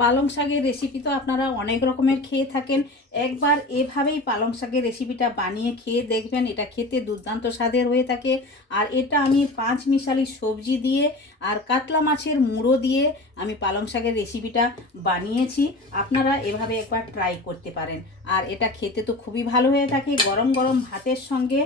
পালং শাকের রেসিপি তো আপনারা অনেক রকমের খেয়ে থাকেন। একবার এভাবেই পালং শাকের রেসিপিটা বানিয়ে খেয়ে দেখবেন, এটা খেতে দুর্দান্ত স্বাদের হয়ে থাকে। আর এটা আমি পাঁচ মিশালি সবজি দিয়ে আর কাতলা মাছের মুড়ো দিয়ে আমি পালং শাকের রেসিপিটা বানিয়েছি। আপনারা এভাবে একবার ট্রাই করতে পারেন। আর এটা খেতে তো খুবই ভালো হয়ে থাকে। গরম গরম ভাতের সঙ্গে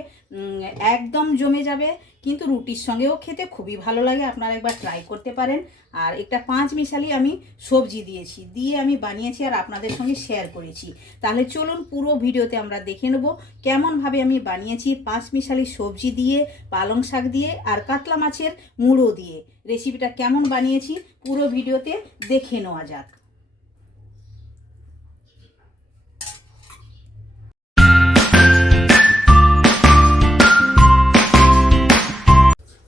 একদম জমে যাবে। কিন্তু রুটির সঙ্গেও খেতে খুবই ভালো লাগে। আপনারা একবার ট্রাই করতে পারেন। আর একটা পাঁচ মিশালি আমি সবজি দিয়েছি। দিয়ে আমি বানিয়েছি আর আপনাদের সঙ্গে শেয়ার করেছি। তাহলে চলুন পুরো ভিডিওতে আমরা দেখে নেব কেমনভাবে আমি বানিয়েছি পাঁচ মিশালি সবজি দিয়ে, পালং শাক দিয়ে আর কাতলা মাছের মুড়ো দিয়ে। রেসিপিটা কেমন বানিয়েছি পুরো ভিডিওতে দেখে নেওয়া যাক।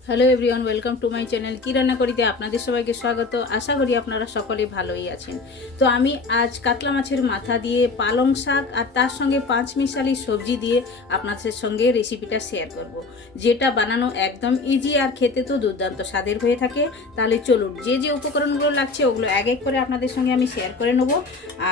Hello everyone, welcome to my channel কী রান্না করিতে আপনাদের সবাইকে স্বাগত। আশা করি আপনারা সকলে ভালোই আছেন। তো আমি আজ কাতলা মাছের মাথা দিয়ে পালং শাক আর তার সঙ্গে পাঁচ মিশালি সবজি দিয়ে আপনাদের সঙ্গে রেসিপিটা শেয়ার করব। যেটা বানানো একদম ইজি আর খেতে তো দুর্দান্ত স্বাদের হয়ে থাকে। তাহলে চলুন, যে যে উপকরণগুলো লাগছে ওগুলো এক এক করে আপনাদের সঙ্গে আমি শেয়ার করে নেব।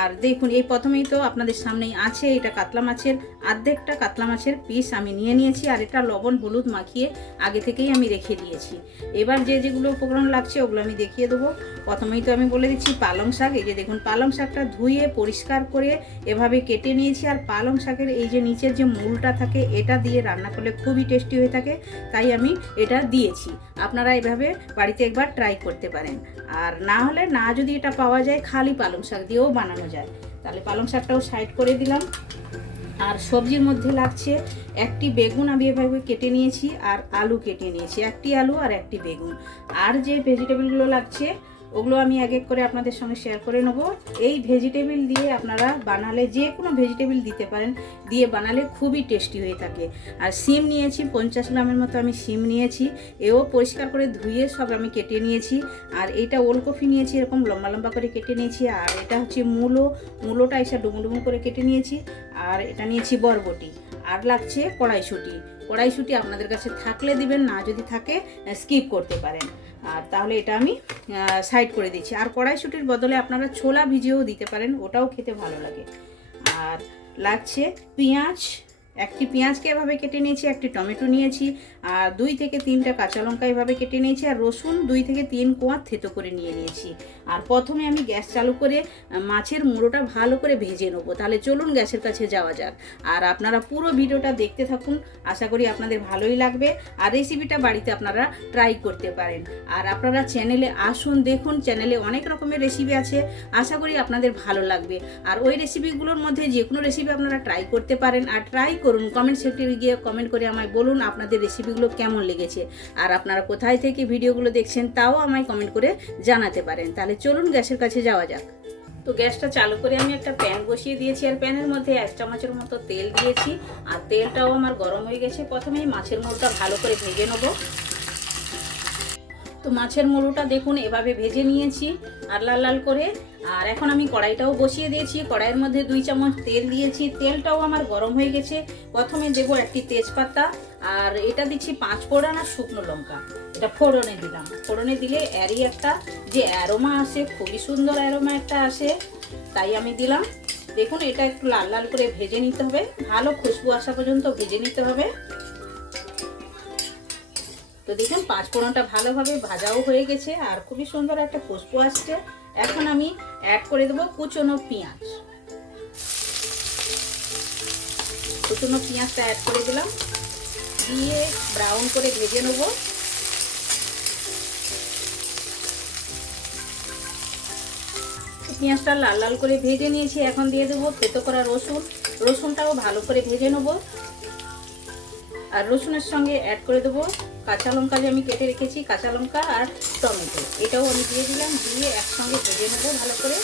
আর দেখুন, এই প্রথমেই তো আপনাদের সামনেই আছে এটা কাতলা মাছের আর্ধেকটা কাতলা মাছের পিস আমি নিয়ে নিয়েছি। আর এটা লবণ, হলুদ মাখিয়ে আগে থেকেই আমি রেখে দিয়েছি। এবার যে যেগুলো উপকরণ লাগছে ওগুলো আমি দেখিয়ে দেবো। প্রথমেই তো আমি বলে দিচ্ছি পালং শাক। এই যে দেখুন, পালং শাকটা ধুয়ে, পরিষ্কার করে এভাবে কেটে নিয়েছি। আর পালং শাকের এই যে নিচের যে মূলটা থাকে, এটা দিয়ে রান্না করলে খুবই টেস্টি হয়ে থাকে। তাই আমি এটা দিয়েছি। আপনারা এভাবে বাড়িতে একবার ট্রাই করতে পারেন। আর না হলে না যদি এটা পাওয়া যায়, খালি পালং শাক দিয়েও বানানো যায়। তাহলে পালং শাকটাও সাইড করে দিলাম। আর সবজির মধ্যে লাগছে একটি বেগুন, আমি এভাবে কেটে নিয়েছি, আর আলু কেটে নিয়েছি। একটি আলু আর একটি বেগুন। আর যে ভেজিটেবলগুলো লাগছে ওগুলো আমি এক এক করে আপনাদের সঙ্গে শেয়ার করে নেব। এই ভেজিটেবিল দিয়ে আপনারা বানালে, যে কোনো ভেজিটেবিল দিতে পারেন, দিয়ে বানালে খুবই টেস্টি হয়ে থাকে। আর সিম নিয়েছি, পঞ্চাশ গ্রামের মতো আমি সিম নিয়েছি। এও পরিষ্কার করে ধুয়ে সব আমি কেটে নিয়েছি। আর এইটা ওলকপি নিয়েছি, এরকম লম্বা লম্বা করে কেটে নিয়েছি। আর এটা হচ্ছে মূলো, মূলোটা এসে ডুমু ডুমু করে কেটে নিয়েছি। আর এটা নিয়েছি বরবটি। আর লাগছে কড়াইশুঁটি। কড়াইশুঁটি আপনাদের কাছে থাকলে দিবেন, না যদি থাকে স্কিপ করতে পারেন। আর তাহলে এটা আমি সাইড করে দিচ্ছি। আর কড়াইশুঁটির বদলে আপনারা ছোলা ভিজিয়েও দিতে পারেন, ওটাও খেতে ভালো লাগে। আর লাগছে পেঁয়াজ। একটি পেঁয়াজকে এভাবে কেটে নিয়েছি, একটি টমেটো নিয়েছি। আর দুই থেকে তিনটা কাঁচা লঙ্কা এভাবে কেটে নিয়েছি, আর রসুন দুই থেকে তিন কোয়া থেতো করে নিয়ে নিয়েছি। আর প্রথমে আমি গ্যাস চালু করে মাছের মুড়োটা ভালো করে ভেজে নেব। তাহলে চলুন গ্যাসের কাছে যাওয়া যাক। আর আপনারা পুরো ভিডিওটা দেখতে থাকুন, আশা করি আপনাদের ভালোই লাগবে। আর রেসিপিটা বাড়িতে আপনারা ট্রাই করতে পারেন। আর আপনারা চ্যানেলে আসুন, দেখুন, চ্যানেলে অনেক রকমের রেসিপি আছে, আশা করি আপনাদের ভালো লাগবে। আর ওই রেসিপিগুলোর মধ্যে যে কোনো রেসিপি আপনারা ট্রাই করতে পারেন। আর ট্রাই করুন, কমেন্ট সেক্টরে গিয়ে কমেন্ট করে আমায় বলুন আপনাদের রেসিপিগুলো কেমন লেগেছে আর আপনারা কোথায় থেকে ভিডিওগুলো দেখছেন তাও আমায় কমেন্ট করে জানাতে পারেন। তাহলে চলুন গ্যাসের কাছে যাওয়া যাক। তো গ্যাসটা চালু করে আমি একটা প্যান বসিয়ে দিয়েছি আর প্যানের মধ্যে এক চামচের মতো তেল দিয়েছি। আর তেলটাও আমার গরম হয়ে গেছে। প্রথমেই মাছের মোড়টা ভালো করে ভেজে নেব। তো মাছের মোড়োটা দেখুন, এভাবে ভেজে নিয়েছি আর লাল লাল করে। আর এখন আমি কড়াইটাও বসিয়ে দিয়েছি। কড়াইয়ের মধ্যে দুই চামচ তেল দিয়েছি। তেলটাও আমার গরম হয়ে গেছে। প্রথমে দেবো একটি তেজপাতা আর এটা দিচ্ছি পাঁচ ফোড়ন আর শুকনো লঙ্কা। এটা ফোড়নে দিলাম। ফোড়নে দিলে এরই একটা যে অ্যারোমা আসে, খুবই সুন্দর অ্যারোমা একটা আসে। তাই আমি দিলাম। দেখুন, এটা একটু লাল লাল করে ভেজে নিতে হবে। ভালো খুশবু আসা পর্যন্ত ভেজে নিতে হবে। তো দেখুন পাঁচফোড়নটা ভালোভাবে ভাজাও হয়ে গেছে আর খুবই সুন্দর একটা খুশবু আসছে। এখন আমি অ্যাড করে দেবো কুচনো পেঁয়াজ। কুচনো পেঁয়াজটা অ্যাড করে দিলাম। দিয়ে ব্রাউন করে ভেজে নেব। পেঁয়াজটা লাল লাল করে ভেজে নিয়েছি, এখন দিয়ে দেবো থেতো করা রসুন। রসুনটাও ভালো করে ভেজে নেব। আর রসুনের সঙ্গে অ্যাড করে দেবো কাঁচা লঙ্কা যে আমি কেটে রেখেছি, কাঁচা লঙ্কা আর টমেটো। এটাও আমি দিয়ে দিলাম, দিয়ে একসঙ্গে ভেজে নেব ভালো করে।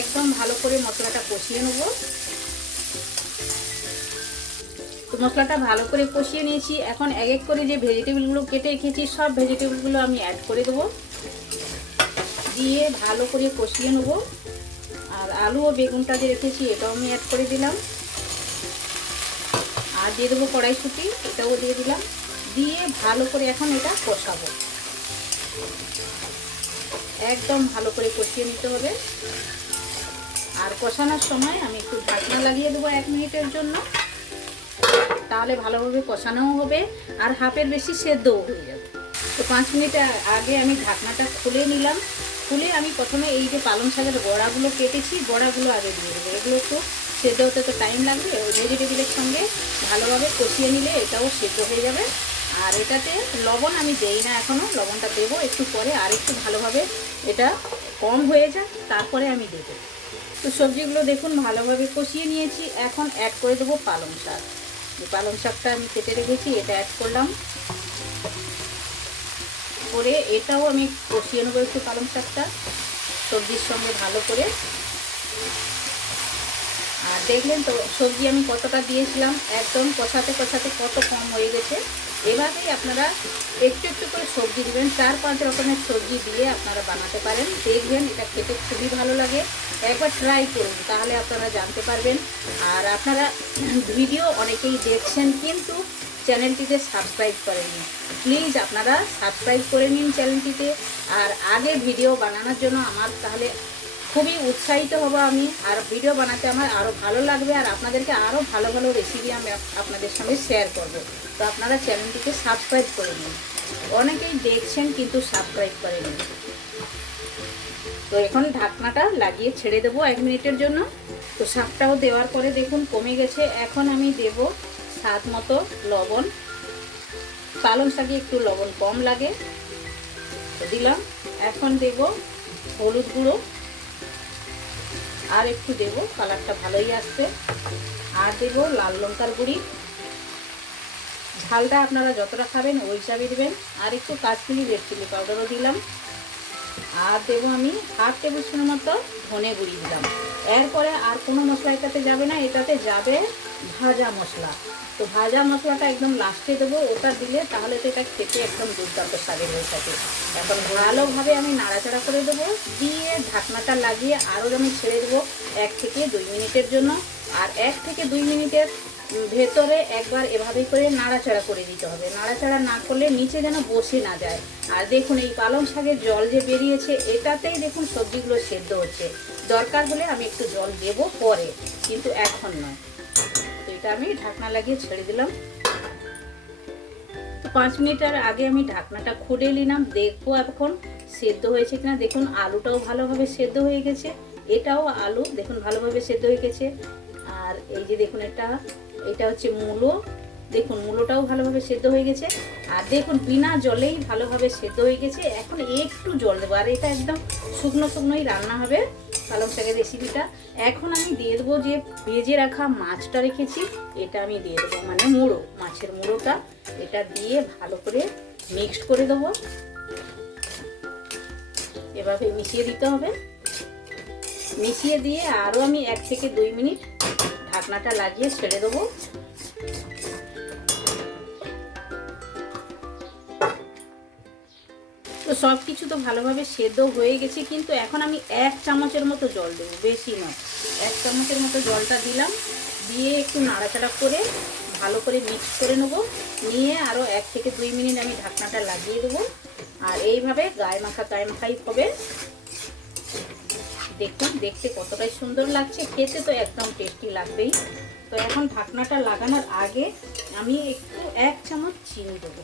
একদম ভালো করে মশলাটা কষিয়ে নেব। তো মশলাটা ভালো করে কষিয়ে নিয়েছি। এখন এক এক করে যে ভেজিটেবলগুলো কেটে রেখেছি, সব ভেজিটেবলগুলো আমি অ্যাড করে দেবো। দিয়ে ভালো করে কষিয়ে নেব। আর আলু ও বেগুনটা যে রেখেছি, এটাও আমি অ্যাড করে দিলাম। আর দিয়ে দেবো কড়াইশুঁটি, এটাও দিয়ে দিলাম। দিয়ে ভালো করে এখন এটা কষাবো। একদম ভালো করে কষিয়ে নিতে হবে। আর কষানোর সময় আমি একটু ঢাকনা লাগিয়ে দেবো এক মিনিটের জন্য। তাহলে ভালোভাবে কষানোও হবে আর হাফের বেশি সেদ্ধও হয়ে যাবে। তো পাঁচ মিনিট আগে আমি ঢাকনাটা খুলে নিলাম। খুলে আমি প্রথমে এই যে পালং শাকের বড়াগুলো কেটেছি, বড়াগুলো আগে দিয়ে দেবো। এগুলো একটু সেদ্ধ হতে তো টাইম লাগবে। ভেজিটেবিলের সঙ্গে ভালোভাবে কষিয়ে নিলে এটাও সেদ্ধ হয়ে যাবে। আর এটাতে লবণ আমি দেই না এখনও লবণটা দেবো একটু পরে আর একটু ভালোভাবে এটা কম হয়ে যাক, তারপরে আমি দেবো। তো সবজিগুলো দেখুন, ভালোভাবে কষিয়ে নিয়েছি। এখন অ্যাড করে দেবো পালং শাক। পালং শাকটা আমি কেটে রেখেছি, এটা অ্যাড করলাম। করে এটাও আমি কষিয়ে নেব একটু পালং শাকটা। সবজির সঙ্গে ভালো করে। আর দেখলেন তো, সবজি আমি কতটা দিয়েছিলাম, একদম কষাতে কষাতে কত কম হয়ে গেছে। এভাবেই আপনারা একটু একটু করে সবজি দেবেন, চার পাঁচ রকমের সবজি দিয়ে আপনারা বানাতে পারেন। দেখবেন এটা খেতে খুবই ভালো লাগে। একবার ট্রাই করুন, তাহলে আপনারা জানতে পারবেন। আর আপনারা ভিডিও অনেকেই দেখছেন, কিন্তু চ্যানেলটিতে সাবস্ক্রাইব করেননি প্লিজ আপনারা সাবস্ক্রাইব করে নিন চ্যানেলটিতে। আর আগে ভিডিও বানানোর জন্য আমার তাহলে খুবই উৎসাহিত হব আমি। আর ভিডিও বানাতে আমার আরও ভালো লাগবে। আর আপনাদেরকে আরও ভালো ভালো রেসিপি আমি আপ- আপনাদের সঙ্গে শেয়ার করব। তো আপনারা চ্যানেলটিকে সাবস্ক্রাইব করে নিন। অনেকেই দেখছেন কিন্তু সাবস্ক্রাইব করেনি। তো এখন ঢাকনাটা লাগিয়ে ছেড়ে দেবো এক মিনিটের জন্য। তো শাকটাও দেওয়ার পরে দেখুন কমে গেছে। এখন আমি দেব স্বাদ মতো লবণ। পালং শাকে একটু লবণ কম লাগে। দিলাম। এখন দেব হলুদ গুঁড়ো। আর একটু দেব, কালারটা ভালোই আসছে। আর দেব লাল লঙ্কার গুঁড়ি। ঝালটা আপনারা যতটা খাবেন ওই হিসাবে দেবেন। আর একটু কাশ্মীরি রেড চিলি পাউডারও দিলাম। আর দেবো আমি হাফ টেবিল স্পুনের মতো ধনে গুঁড়ি দিলাম। এরপরে আর কোনো মশলা এটাতে যাবে না, এটাতে যাবে ভাজা মশলা। তো ভাজা মশলাটা একদম লাস্টে দেবো, ওটা দিলে তাহলে তো এটা খেতে একদম দুর্দান্ত স্বাদের হয়ে থাকে। এখন ভালোভাবে আমি নাড়াচাড়া করে দেবো, দিয়ে ঢাকনাটা লাগিয়ে আরও আমি ছেড়ে দেবো এক থেকে দুই মিনিটের জন্য। আর এক থেকে দুই মিনিটের ভেতরে একবার এভাবে করে নাড়াচাড়া করে দিতে হবে। নাড়াচাড়া না করলে নিচে যেন বসে না যায়। আর দেখুন এই পালং শাকের জল যে বেরিয়েছে, এটাতেই দেখুন সবজিগুলো সেদ্ধ হচ্ছে। দরকার হলে আমি একটু জল দেবো পরে, কিন্তু এখন নয়। এটা আমি ঢাকনা লাগিয়ে ছেড়ে দিলাম। তো পাঁচ মিনিটের আগে আমি ঢাকনাটা খুলে নিলাম। দেখব এখন সেদ্ধ হয়েছে কিনা। দেখুন, আলুটাও ভালোভাবে সেদ্ধ হয়ে গেছে। এটাও আলু, দেখুন, ভালোভাবে সেদ্ধ হয়ে গেছে। আর এই যে দেখুন এটা এটা হচ্ছে মূলো। দেখুন, মূলোটাও ভালোভাবে সেদ্ধ হয়ে গেছে। আর দেখুন, বিনা জলেই ভালোভাবে সেদ্ধ হয়ে গেছে। এখন একটু জল দেবো। আর এটা একদম শুকনো শুকনোই রান্না হবে। পালং শাকের রেসিপিটা এখন আমি দিয়ে দেবো যে ভেজে রাখা মাছটা রেখেছি, এটা আমি দিয়ে দেবো। মানে মুড়ো, মাছের মুড়োটা। এটা দিয়ে ভালো করে মিক্সড করে দেবো। এভাবে মিশিয়ে দিতে হবে। মিশিয়ে দিয়ে আরও আমি এক থেকে দুই মিনিট ঢাকনাটা লাগিয়ে ছেড়ে দেবো। সব কিছু তো ভালোভাবে সেদ্ধ হয়ে গেছে, কিন্তু এখন আমি এক চামচের মতো জল দেবো, বেশি নয়। এক চামচের মতো জলটা দিলাম, দিয়ে একটু নাড়াচাড়া করে ভালো করে মিক্স করে নেব। নিয়ে আরও এক থেকে দুই মিনিট আমি ঢাকনাটা লাগিয়ে দেবো। আর এইভাবে গায়ে মাখা গায়ে মাখাই হবে। দেখুন, দেখতে কতটাই সুন্দর লাগছে। খেতে তো একদম টেস্টি লাগবেই। তো এখন ঢাকনাটা লাগানোর আগে আমি একটু এক চামচ চিনি দেবো।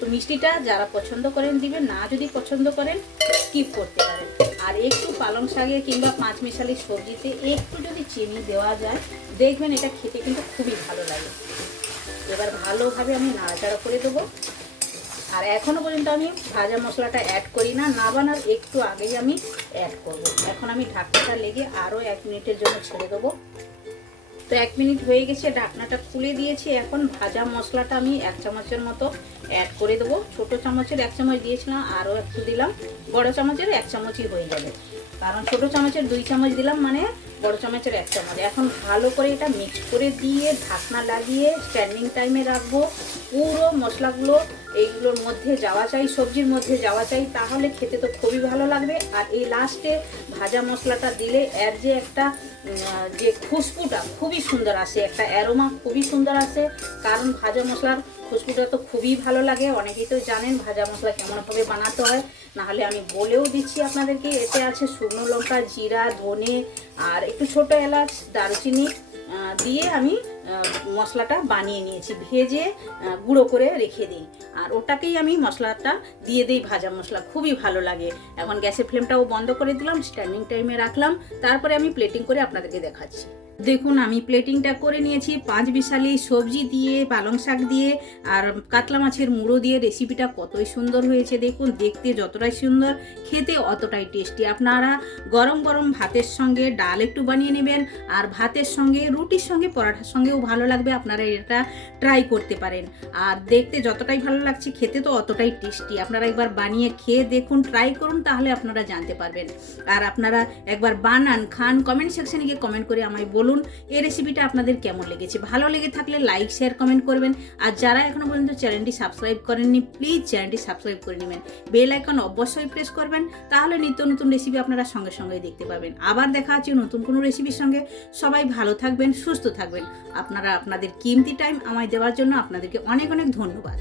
তো মিষ্টিটা যারা পছন্দ করেন দিবেন, না যদি পছন্দ করেন স্কিপ করতে পারেন। আর একটু পালং শাকে কিংবা পাঁচ মিশালি সবজিতে একটু যদি চিনি দেওয়া যায়, দেখবেন এটা খেতে কিন্তু খুবই ভালো লাগে। এবার ভালোভাবে আমি নাড়াচাড়া করে দেবো। আর এখনও পর্যন্ত আমি ভাজা মশলাটা অ্যাড করি না নাবানার একটু আগেই আমি অ্যাড করব। এখন আমি ঢাকনাটা লেগে আরও এক মিনিটের জন্য ছেড়ে দেবো। তো এক মিনিট হয়ে গেছে, ঢাকনাটা খুলে দিয়েছি। এখন ভাজা মশলাটা আমি এক চামচের মতো অ্যাড করে দেবো। ছোটো চামচের এক চামচ দিয়েছিলাম, আরও একটু দিলাম। বড় চামচের এক চামচই হয়ে যাবে। কারণ ছোট চামচের দুই চামচ দিলাম মানে বড় চামচের এক চামচ। এখন ভালো করে এটা মিক্স করে দিয়ে ঢাকনা লাগিয়ে স্ট্যান্ডিং টাইমে রাখব। পুরো মশলাগুলো এইগুলোর মধ্যে যাওয়া চাই, সবজির মধ্যে যাওয়া চাই, তাহলে খেতে তো খুবই ভালো লাগবে। আর এই লাস্টে ভাজা মশলাটা দিলে এর যে একটা যে খুশবুটা খুবই সুন্দর আসে, একটা অ্যারোমা খুবই সুন্দর আসে। কারণ ভাজা মশলার খুশবুটা তো খুবই ভালো লাগে। অনেকেই তো জানেন ভাজা মশলা কেমনভাবে বানাতে হয়। নাহলে আমি বলেও দিচ্ছি আপনাদেরকে, এতে আছে শুকনো লঙ্কা, জিরা, ধনে আর একটু ছোট এলাচ, দারুচিনি দিয়ে আমি মশলাটা বানিয়ে নিয়েছি। ভেজে গুঁড়ো করে রেখে দিই। আর ওটাকেই আমি মশলাটা দিয়ে দিই ভাজা মশলা। খুবই ভালো লাগে। এখন গ্যাসের ফ্লেমটাও বন্ধ করে দিলাম, স্ট্যান্ডিং টাইমে রাখলাম। তারপরে আমি প্লেটিং করে আপনাদেরকে দেখাচ্ছি। দেখুন, আমি প্লেটিংটা করে নিয়েছি, পাঁচ বিশালি সবজি দিয়ে, পালং শাক দিয়ে, আর কাতলা মাছের মুড়ো দিয়ে রেসিপিটা কতই সুন্দর হয়েছে। দেখুন, দেখতে যতটাই সুন্দর, খেতে অতটাই টেস্টি আপনারা গরম গরম ভাতের সঙ্গে ডাল একটু বানিয়ে নেবেন, আর ভাতের সঙ্গে, রুটির সঙ্গে পরাঠার সঙ্গেও ভালো লাগবে, আপনারা এটা ট্রাই করতে পারেন। আর দেখতে যতটাই ভালো লাগছে, খেতে তো অতটাই টেস্টি আপনারা একবার বানিয়ে খেয়ে দেখুন ট্রাই করুন, তাহলে আপনারা জানতে পারবেন। আর আপনারা একবার বানান, খান কমেন্ট সেকশানে গিয়ে কমেন্ট করে আমায় বলুন। এই রেসিপিটা আপনাদের কেমন লেগেছে? ভালো লেগে থাকলে লাইক শেয়ার কমেন্ট করবেন। আর যারা এখনও পর্যন্ত চ্যানেলটি সাবস্ক্রাইব করেননি প্লিজ চ্যানেলটি সাবস্ক্রাইব করে নেবেন। বেল আইকন অবশ্যই প্রেস করবেন, তাহলে নিত্য নতুন রেসিপি আপনারা সঙ্গে সঙ্গে দেখতে পাবেন। আবার দেখা হচ্ছে নতুন কোনো রেসিপির সঙ্গে। সবাই ভালো থাকবেন, সুস্থ থাকবেন। আপনারা আপনাদের কিমতি টাইম আমায় দেওয়ার জন্য আপনাদেরকে অনেক অনেক ধন্যবাদ।